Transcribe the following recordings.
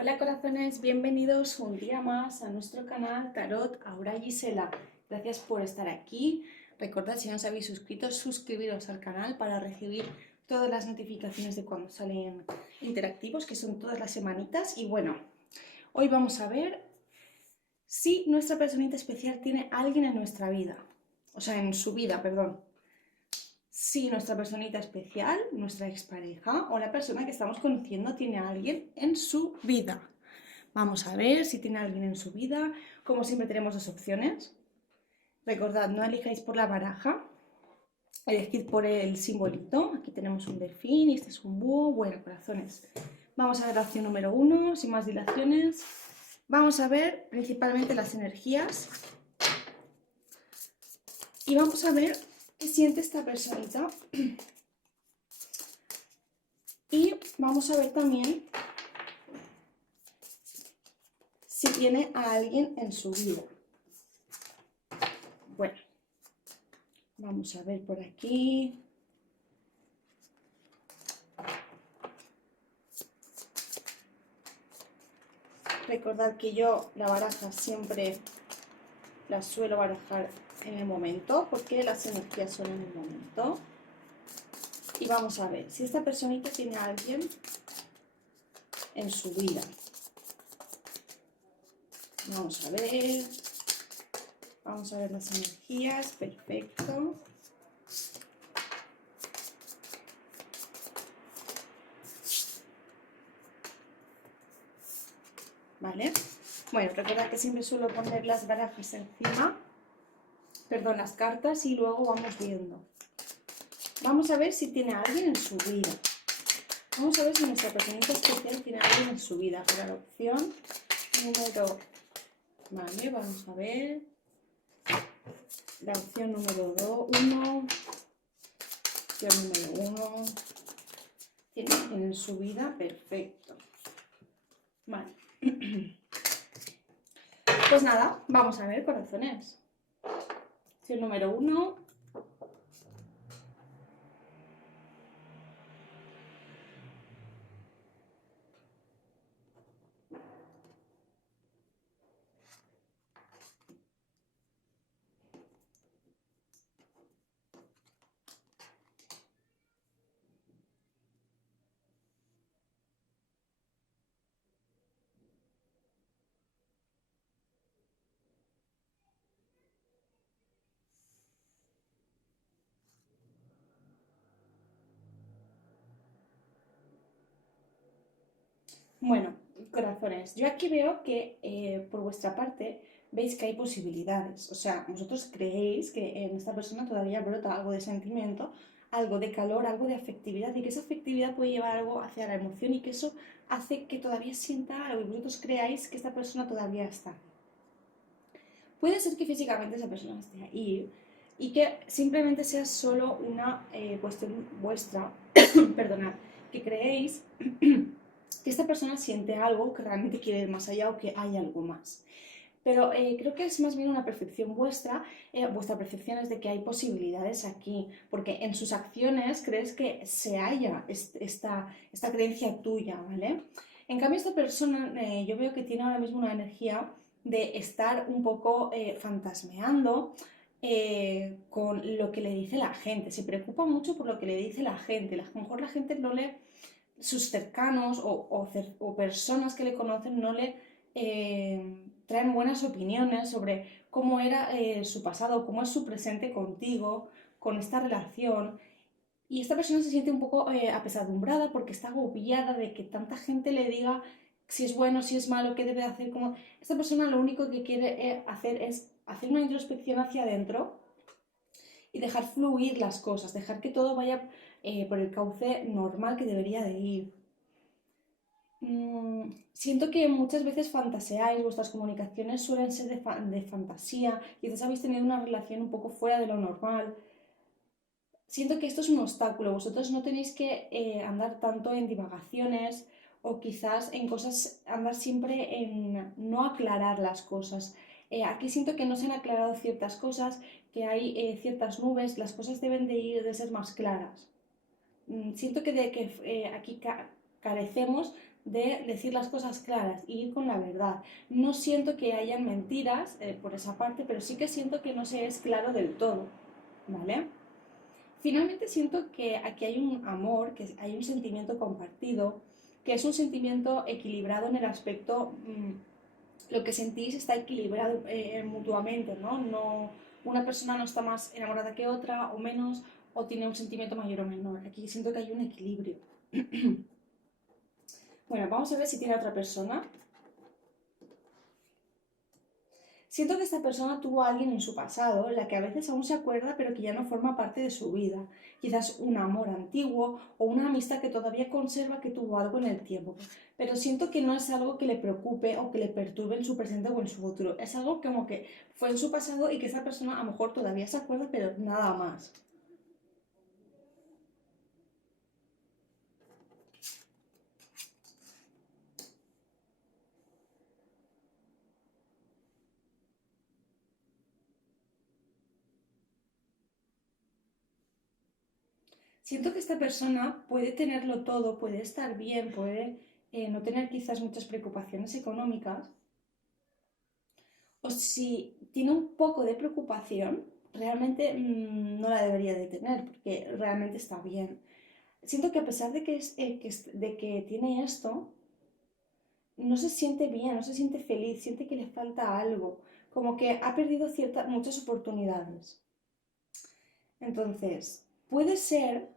Hola corazones, bienvenidos un día más a nuestro canal Tarot Aura Gisela. Gracias por estar aquí. Recordad, si no os habéis suscrito, suscribiros al canal para recibir todas las notificaciones de cuando salen interactivos, que son todas las semanitas. Y bueno, hoy vamos a ver si nuestra personita especial tiene a alguien en nuestra vida. O sea, en su vida, perdón. Si nuestra personita especial, nuestra expareja o la persona que estamos conociendo tiene a alguien en su vida. Vamos a ver si tiene a alguien en su vida. Como siempre tenemos dos opciones. Recordad, no elijáis por la baraja, elegid por el simbolito. Aquí tenemos un delfín y este es un búho. Bueno, corazones. Vamos a ver la opción número 1, sin más dilaciones. Vamos a ver principalmente las energías. Y vamos a ver qué siente esta personita. Y vamos a ver también si tiene a alguien en su vida. Bueno, vamos a ver por aquí. Recordad que yo la baraja siempre la suelo barajar en el momento, porque las energías son en el momento. Y vamos a ver si esta personita tiene a alguien en su vida. Vamos a ver. Vamos a ver las energías. Perfecto. ¿Vale? Bueno, recordad que siempre suelo poner las barajas encima, perdón, las cartas, y luego vamos viendo. Vamos a ver si tiene a alguien en su vida. Vamos a ver si nuestra personita especial tiene a alguien en su vida. Para la opción número... Vale, vamos a ver. La opción número 1. Opción número 1. Tiene en su vida, perfecto. Vale. Pues nada, vamos a ver, corazones. Opción número 1. Bueno, corazones, yo aquí veo que por vuestra parte veis que hay posibilidades. O sea, vosotros creéis que en esta persona todavía brota algo de sentimiento, algo de calor, algo de afectividad, y que esa afectividad puede llevar algo hacia la emoción y que eso hace que todavía sienta algo y vosotros creáis que esta persona todavía está. Puede ser que físicamente esa persona esté ahí y que simplemente sea solo una cuestión vuestra, perdonad, que creéis que esta persona siente algo, que realmente quiere ir más allá o que hay algo más. Pero creo que es más bien una percepción vuestra, vuestra percepción es de que hay posibilidades aquí, porque en sus acciones crees que se halla esta creencia tuya, ¿vale? En cambio, esta persona yo veo que tiene ahora mismo una energía de estar un poco fantasmeando con lo que le dice la gente, se preocupa mucho por lo que le dice la gente, a lo mejor la gente no le sus cercanos o personas que le conocen no le traen buenas opiniones sobre cómo era su pasado, cómo es su presente contigo, con esta relación. Y esta persona se siente un poco apesadumbrada porque está agobiada de que tanta gente le diga si es bueno, si es malo, qué debe hacer. Como... Esta persona lo único que quiere hacer es hacer una introspección hacia adentro y dejar fluir las cosas, dejar que todo vaya por el cauce normal que debería de ir. Siento que muchas veces fantaseáis, vuestras comunicaciones suelen ser de fantasía, quizás habéis tenido una relación un poco fuera de lo normal. Siento que esto es un obstáculo, vosotros no tenéis que andar tanto en divagaciones o quizás en cosas, andar siempre en no aclarar las cosas. Aquí siento que no se han aclarado ciertas cosas, que hay ciertas nubes, las cosas deben de ser más claras. Siento que aquí carecemos de decir las cosas claras y ir con la verdad. No siento que hayan mentiras por esa parte, pero sí que siento que no se es claro del todo, ¿vale? Finalmente siento que aquí hay un amor, que hay un sentimiento compartido, que es un sentimiento equilibrado en el aspecto, lo que sentís está equilibrado mutuamente, ¿no? No, una persona no está más enamorada que otra o menos, o tiene un sentimiento mayor o menor. Aquí siento que hay un equilibrio. Bueno, vamos a ver si tiene otra persona. Siento que esta persona tuvo a alguien en su pasado, la que a veces aún se acuerda, pero que ya no forma parte de su vida. Quizás un amor antiguo o una amistad que todavía conserva que tuvo algo en el tiempo. Pero siento que no es algo que le preocupe o que le perturbe en su presente o en su futuro. Es algo como que fue en su pasado y que esa persona a lo mejor todavía se acuerda, pero nada más. Siento que esta persona puede tenerlo todo, puede estar bien, puede no tener quizás muchas preocupaciones económicas, o si tiene un poco de preocupación, realmente no la debería de tener, porque realmente está bien. Siento que a pesar de de que tiene esto, no se siente bien, no se siente feliz, siente que le falta algo, como que ha perdido muchas oportunidades. Entonces, puede ser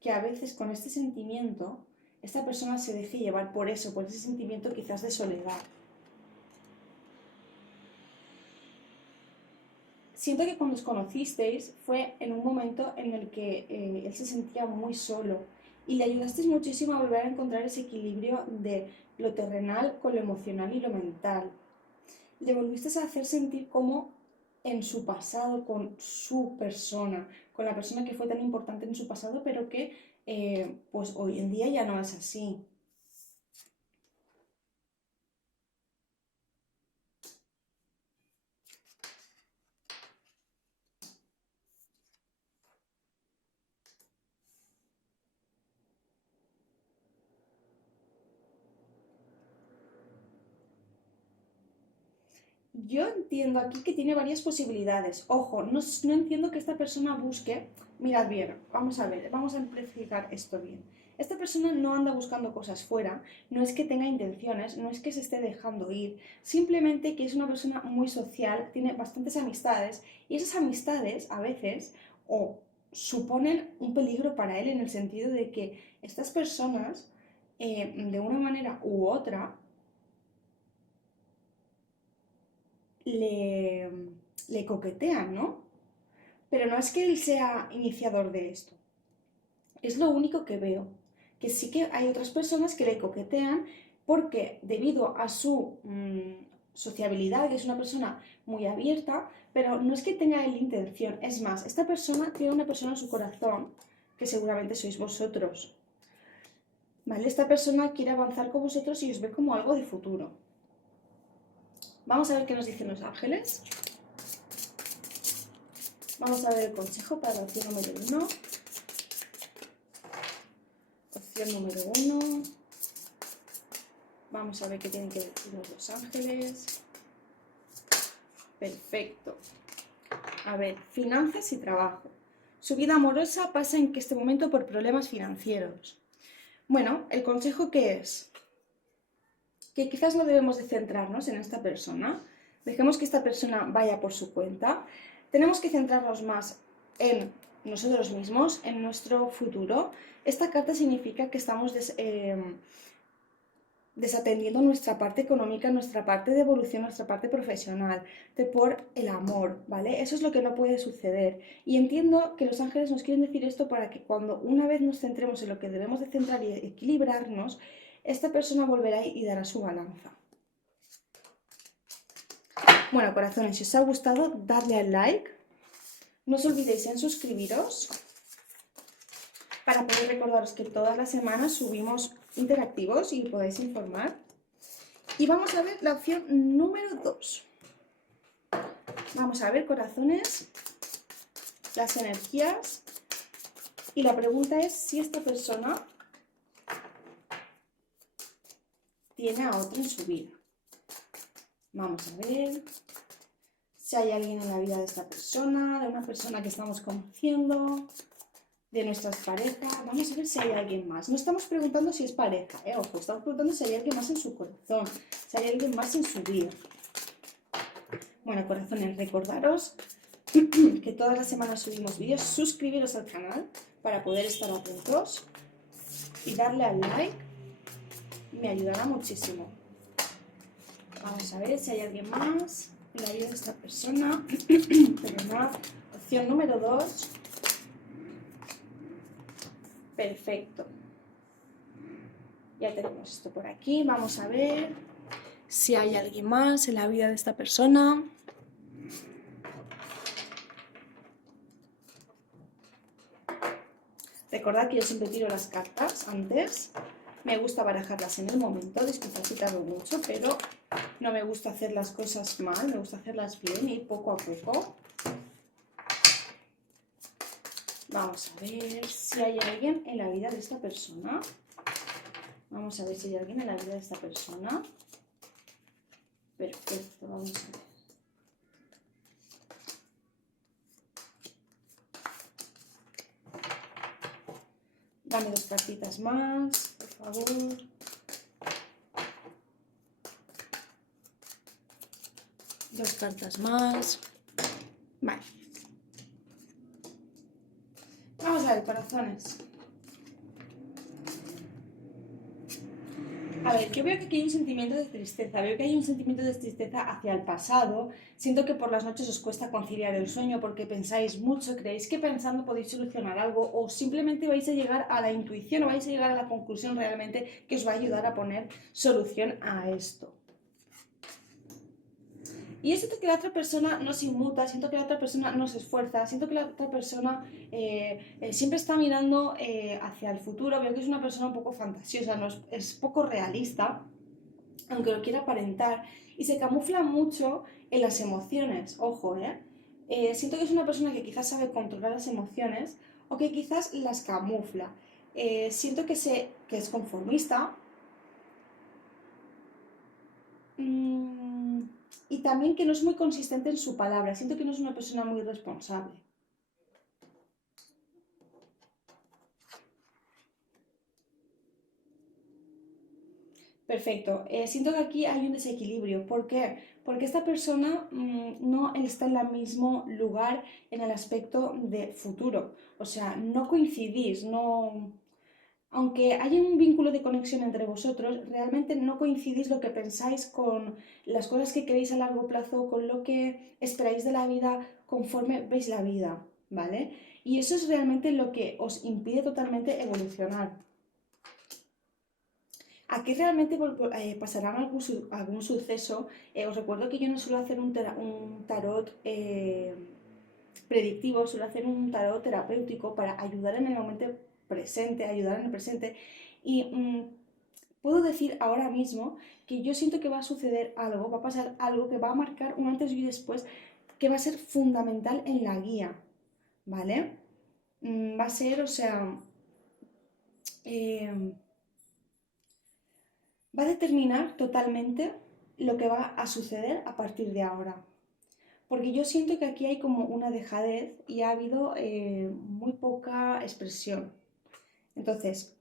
que a veces con este sentimiento, esta persona se deje llevar por eso, por ese sentimiento quizás de soledad. Siento que cuando os conocisteis fue en un momento en el que él se sentía muy solo y le ayudasteis muchísimo a volver a encontrar ese equilibrio de lo terrenal con lo emocional y lo mental. Le volvisteis a hacer sentir como en su pasado, con su persona, con la persona que fue tan importante en su pasado, pero que pues hoy en día ya no es así. Yo entiendo aquí que tiene varias posibilidades. Ojo, no entiendo que esta persona busque. Mirad bien, vamos a ver, vamos a amplificar esto bien. Esta persona no anda buscando cosas fuera, no es que tenga intenciones, no es que se esté dejando ir, simplemente que es una persona muy social, tiene bastantes amistades y esas amistades a veces o suponen un peligro para él en el sentido de que estas personas, de una manera u otra, le, le coquetean, ¿no? Pero no es que él sea iniciador de esto. Es lo único que veo. Que sí que hay otras personas que le coquetean porque debido a su sociabilidad, que es una persona muy abierta, pero no es que tenga él intención. Es más, esta persona tiene una persona en su corazón que seguramente sois vosotros. ¿Vale? Esta persona quiere avanzar con vosotros y os ve como algo de futuro. Vamos a ver qué nos dicen los ángeles. Vamos a ver el consejo para la opción número 1. Opción número 1. Vamos a ver qué tienen que decir los ángeles. Perfecto. A ver, finanzas y trabajo. Su vida amorosa pasa en este momento por problemas financieros. Bueno, el consejo que es que quizás no debemos de centrarnos en esta persona. Dejemos que esta persona vaya por su cuenta. Tenemos que centrarnos más en nosotros mismos, en nuestro futuro. Esta carta significa que estamos desatendiendo nuestra parte económica, nuestra parte de evolución, nuestra parte profesional, por el amor, ¿vale? Eso es lo que no puede suceder. Y entiendo que los ángeles nos quieren decir esto para que cuando una vez nos centremos en lo que debemos de centrar y equilibrarnos, esta persona volverá y dará su balanza. Bueno, corazones, si os ha gustado, dadle al like. No os olvidéis en suscribiros para poder recordaros que todas las semanas subimos interactivos y podéis informar. Y vamos a ver la opción número 2. Vamos a ver, corazones, las energías. Y la pregunta es si esta persona tiene a otro en su vida. Vamos a ver si hay alguien en la vida de esta persona, de una persona que estamos conociendo, de nuestras parejas. Vamos a ver si hay alguien más. No estamos preguntando si es pareja, ojo, estamos preguntando si hay alguien más en su corazón, si hay alguien más en su vida. Bueno, corazones, recordaros que todas las semanas subimos vídeos, suscribiros al canal para poder estar atentos y darle al like, me ayudará muchísimo. Vamos a ver si hay alguien más en la vida de esta persona. Perdonad. Opción número 2. Perfecto. Ya tenemos esto por aquí. Vamos a ver si hay alguien más en la vida de esta persona. Recordad que yo siempre tiro las cartas antes. Me gusta barajarlas en el momento, disculpad si tardo mucho, pero no me gusta hacer las cosas mal, me gusta hacerlas bien y poco a poco. Vamos a ver si hay alguien en la vida de esta persona. Vamos a ver si hay alguien en la vida de esta persona. Perfecto, vamos a ver. Dame 2 cartitas más, por favor. Dos cartas más. Vale. Vamos a ver, corazones. A ver, yo veo que aquí hay un sentimiento de tristeza, veo que hay un sentimiento de tristeza hacia el pasado. Siento que por las noches os cuesta conciliar el sueño porque pensáis mucho, creéis que pensando podéis solucionar algo o simplemente vais a llegar a la intuición o vais a llegar a la conclusión realmente que os va a ayudar a poner solución a esto. Y yo siento que la otra persona no se inmuta, siento que la otra persona no se esfuerza, siento que la otra persona siempre está mirando hacia el futuro. Veo que es una persona un poco fantasiosa, no es poco realista, aunque lo quiera aparentar, y se camufla mucho en las emociones, ojo, siento que es una persona que quizás sabe controlar las emociones o que quizás las camufla. Siento que es conformista. Y también que no es muy consistente en su palabra. Siento que no es una persona muy responsable. Perfecto. Siento que aquí hay un desequilibrio. ¿Por qué? Porque esta persona no está en el mismo lugar en el aspecto de futuro. O sea, no coincidís, no... Aunque haya un vínculo de conexión entre vosotros, realmente no coincidís lo que pensáis con las cosas que queréis a largo plazo, con lo que esperáis de la vida conforme veis la vida, ¿vale? Y eso es realmente lo que os impide totalmente evolucionar. Aquí realmente pasará algún suceso. Os recuerdo que yo no suelo hacer un tarot predictivo, suelo hacer un tarot terapéutico para ayudar en el momento presente, ayudar en el presente. Y puedo decir ahora mismo que yo siento que va a suceder algo, va a pasar algo que va a marcar un antes y un después, que va a ser fundamental en la guía, ¿vale? Va a ser, o sea, eh, va a determinar totalmente lo que va a suceder a partir de ahora. Porque yo siento que aquí hay como una dejadez y ha habido muy poca expresión. Entonces,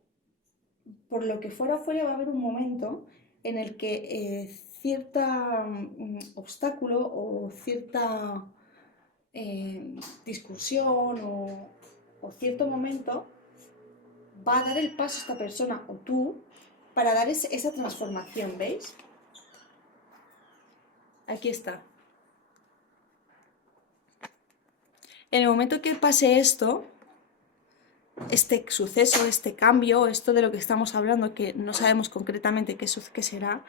por lo que fuera va a haber un momento en el que cierto obstáculo o cierta discusión o cierto momento va a dar el paso esta persona o tú para dar esa transformación, ¿veis? Aquí está. En el momento que pase esto, este suceso, este cambio, esto de lo que estamos hablando, que no sabemos concretamente qué será,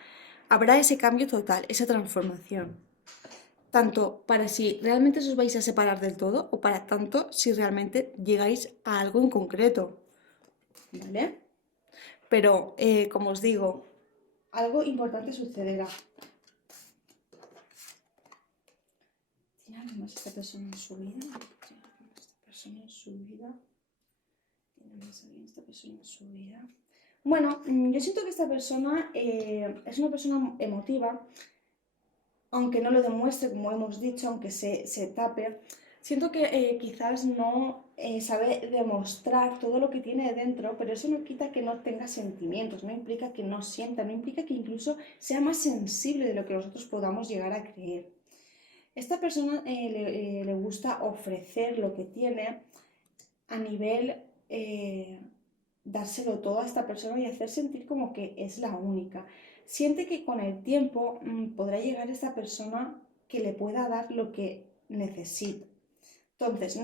habrá ese cambio total, esa transformación. Tanto para si realmente os vais a separar del todo o para tanto si realmente llegáis a algo en concreto. ¿Vale? Pero, como os digo, algo importante sucederá. ¿Tiene algo más esta persona en su vida? ¿Tiene algo más esta persona en su vida? ¿Tiene más alguien esta persona en su vida? Bueno, yo siento que esta persona es una persona emotiva, aunque no lo demuestre, como hemos dicho, aunque se tape. Siento que quizás no sabe demostrar todo lo que tiene dentro, pero eso no quita que no tenga sentimientos, no implica que no sienta, no implica que incluso sea más sensible de lo que nosotros podamos llegar a creer. Esta persona le gusta ofrecer lo que tiene a nivel dárselo todo a esta persona y hacer sentir como que es la única. Siente que con el tiempo podrá llegar esta persona que le pueda dar lo que necesita. Entonces,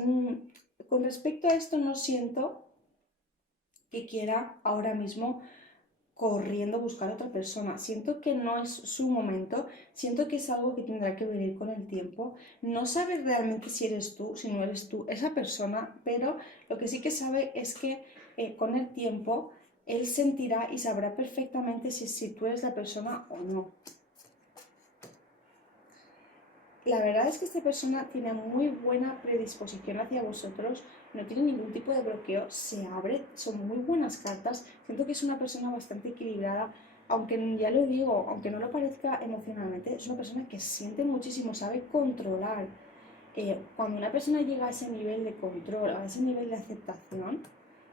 con respecto a esto, no siento que quiera ahora mismo corriendo a buscar a otra persona. Siento que no es su momento, siento que es algo que tendrá que venir con el tiempo. No sabe realmente si eres tú, si no eres tú, esa persona, pero lo que sí que sabe es que con el tiempo él sentirá y sabrá perfectamente si tú eres la persona o no. La verdad es que esta persona tiene muy buena predisposición hacia vosotros, no tiene ningún tipo de bloqueo, se abre, son muy buenas cartas. Siento que es una persona bastante equilibrada, aunque ya lo digo, aunque no lo parezca emocionalmente, es una persona que siente muchísimo, sabe controlar. Cuando una persona llega a ese nivel de control, a ese nivel de aceptación,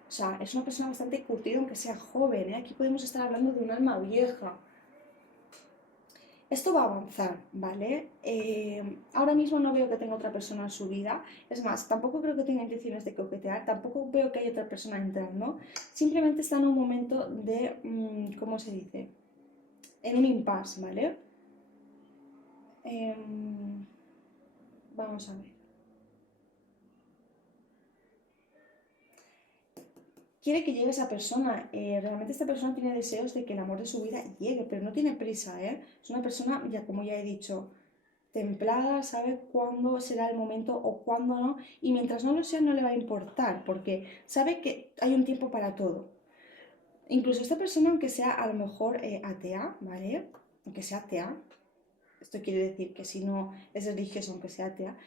o sea, es una persona bastante curtida, aunque sea joven, ¿eh? Aquí podemos estar hablando de un alma vieja. Esto va a avanzar, ¿vale? Ahora mismo no veo que tenga otra persona en su vida. Es más, tampoco creo que tenga intenciones de coquetear, tampoco veo que haya otra persona entrando. Simplemente está en un momento de, ¿cómo se dice? En un impasse, ¿vale? Vamos a ver. Quiere que llegue esa persona. Realmente esta persona tiene deseos de que el amor de su vida llegue, pero no tiene prisa, ¿eh? Es una persona, ya como ya he dicho, templada, sabe cuándo será el momento o cuándo no, y mientras no lo sea no le va a importar, porque sabe que hay un tiempo para todo. Incluso esta persona, aunque sea a lo mejor atea, ¿vale? Aunque sea atea, esto quiere decir que si no es religioso, aunque sea atea,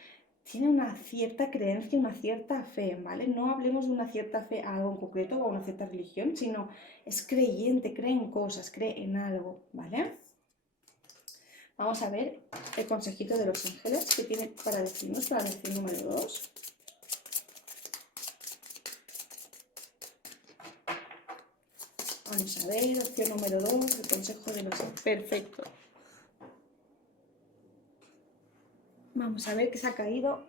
tiene una cierta creencia, una cierta fe, ¿vale? No hablemos de una cierta fe a algo en concreto o a una cierta religión, sino es creyente, cree en cosas, cree en algo, ¿vale? Vamos a ver el consejito de los ángeles que tiene para decirnos para la lección número 2. Vamos a ver, opción número 2, el consejo de los ángeles. Perfecto. Vamos a ver qué se ha caído.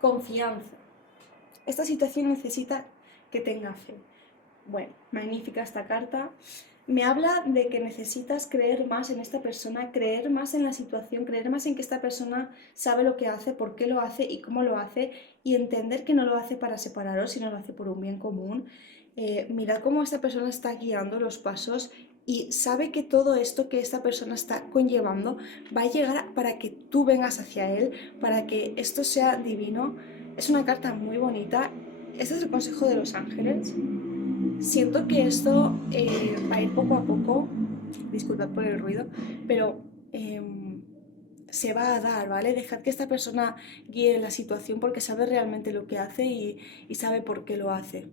Confianza. Esta situación necesita que tenga fe. Bueno, magnífica esta carta. Me habla de que necesitas creer más en esta persona, creer más en la situación, creer más en que esta persona sabe lo que hace, por qué lo hace y cómo lo hace, y entender que no lo hace para separaros, sino lo hace por un bien común. Mirad cómo esta persona está guiando los pasos y sabe que todo esto que esta persona está conllevando va a llegar para que tú vengas hacia él, para que esto sea divino. Es una carta muy bonita. Este es el consejo de los ángeles. Siento que esto va a ir poco a poco, disculpad por el ruido, pero se va a dar, ¿vale? Dejad que esta persona guíe la situación porque sabe realmente lo que hace y sabe por qué lo hace,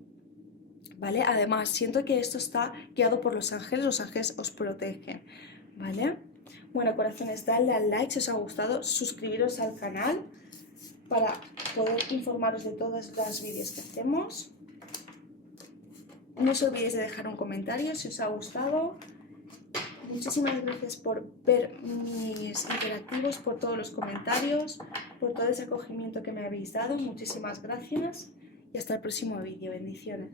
¿vale? Además, siento que esto está guiado por los ángeles os protegen, ¿vale? Bueno, corazones, dadle al like si os ha gustado, suscribiros al canal para poder informaros de todos los vídeos que hacemos. No os olvidéis de dejar un comentario si os ha gustado. Muchísimas gracias por ver mis interactivos, por todos los comentarios, por todo ese acogimiento que me habéis dado. Muchísimas gracias y hasta el próximo vídeo. Bendiciones.